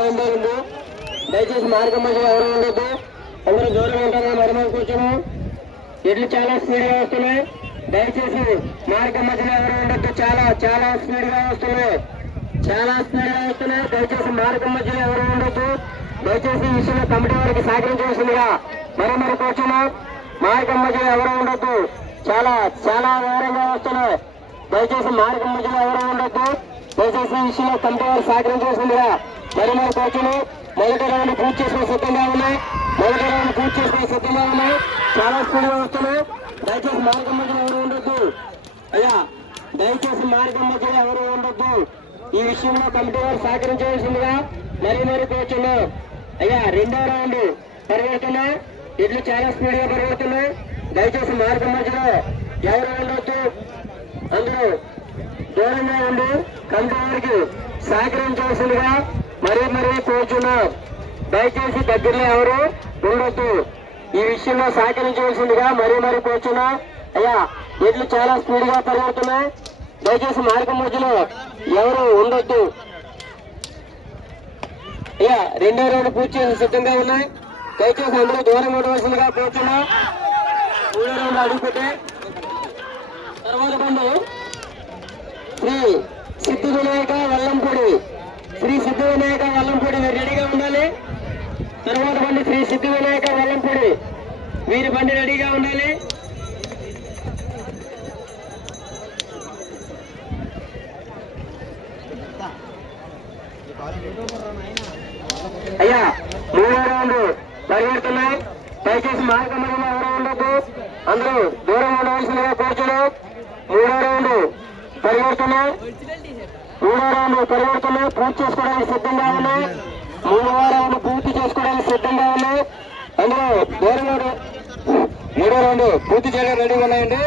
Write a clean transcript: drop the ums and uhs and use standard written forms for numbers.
Round ఉంది. దయచేసి మార్గం మధ్యలో ఎవరు ఉండొద్దు, అందరూ దూరం ఉంటారా మరమ కూర్చొని. ఎడ్లు చాలా స్పీడ్ గా వస్తున్నాయి. దయచేసి మార్గం మధ్యలో ఎవరు ఉండొద్దు. చాలా చాలా స్పీడ్ గా వస్తున్నాయి, చాలా స్పీడ్ గా వస్తున్నాయి. దయచేసి మార్గం మధ్యలో ఎవరు ఉండొద్దు. దయచేసి ఈ విషయంలో కమిటీ వారికి సహకరించవలసిందిగా మరి కూర్చున్నాం. మార్గం మధ్యలో ఎవరు ఉండొద్దు. చాలా చాలా వేగంగా వస్తున్నాయి. దయచేసి మార్గం మధ్యలో ఎవరు ఉండొద్దు. దయచేసి ఈ విషయంలో కమిటీ వారికి సహకరించవలసిందిగా మరి కూర్చుని. మొదటి రౌండ్ పూర్తి చేసుకుని సిద్ధంగా ఉన్నాయి. మొదటి రౌండ్ పూర్తి చేసుకుని సిద్ధంగా ఉన్నాయి. చాలా స్పీడ్ గా వస్తున్నాయి. దయచేసి మార్గం మధ్యలో ఎవరు ఉండొద్దు. అయ్యా దయచేసి మార్గం మధ్యలో ఎవరు ఉండొద్దు. ఈ విషయంలో కమిటీ వారు సహకరించవలసిందిగా మరి కూర్చున్నాం. అయ్యా రెండో రౌండ్ పరిగెడుతున్నా. ఎడ్లు చాలా స్పీడ్ గా పరిగెడుతున్నాయి. దయచేసి మార్గం మధ్యలో ఎవరు ఉండొద్దు. అందరూ దూరంగా ఉండి కమిటీ వారికి సహకరించవలసిందిగా మరీ కూర్చున్నాం. దయచేసి దగ్గరలో ఎవరు ఉండొద్దు. ఈ విషయంలో సహకరించవలసిందిగా మరీ కూర్చున్నాం. అయ్యా ఎడ్లు చాలా స్పీడ్ గా పరిగెడుతున్నాయి. దయచేసి మార్గం మధ్యలో ఎవరు ఉండొద్దు. అయ్యా రెండో రౌండ్ పూర్తి చేసి సిద్ధంగా ఉన్నాయి. దయచేసి అందరూ దూరం ఉండవలసిందిగా కూర్చున్నాం. మూడో రౌండ్ అడుగుపెట్టే తర్వాత బండి శ్రీ సిద్ధి వినాయక వల్లంపూడి. శ్రీ సిద్ధి వినాయక వల్లంపూడి మీరు రెడీగా ఉండాలి. తర్వాత బండి శ్రీ సిద్ధి వినాయక వల్లంపూడి, వీరి బండి రెడీగా ఉండాలి. అయ్యా మూడో రౌండ్ పరిగెడుతున్నాయి. దయచేసి మార్గం మధ్యలో ఎవరు ఉండొద్దు. అందరూ దూరం ఉండవలసిందిగా కూర్చున్నాం. మూడో రౌండ్ పరిగెడుతున్నాయి. పూర్తి చేసుకోవడానికి సిద్ధంగా ఉన్నాయి. మూడో రౌండ్ పూర్తి చేసుకోవడానికి సిద్ధంగా ఉన్నాయి. అందులో దూరం మూడో రౌండ్ పూర్తి చేయడానికి రెడీగా ఉన్నాయండి.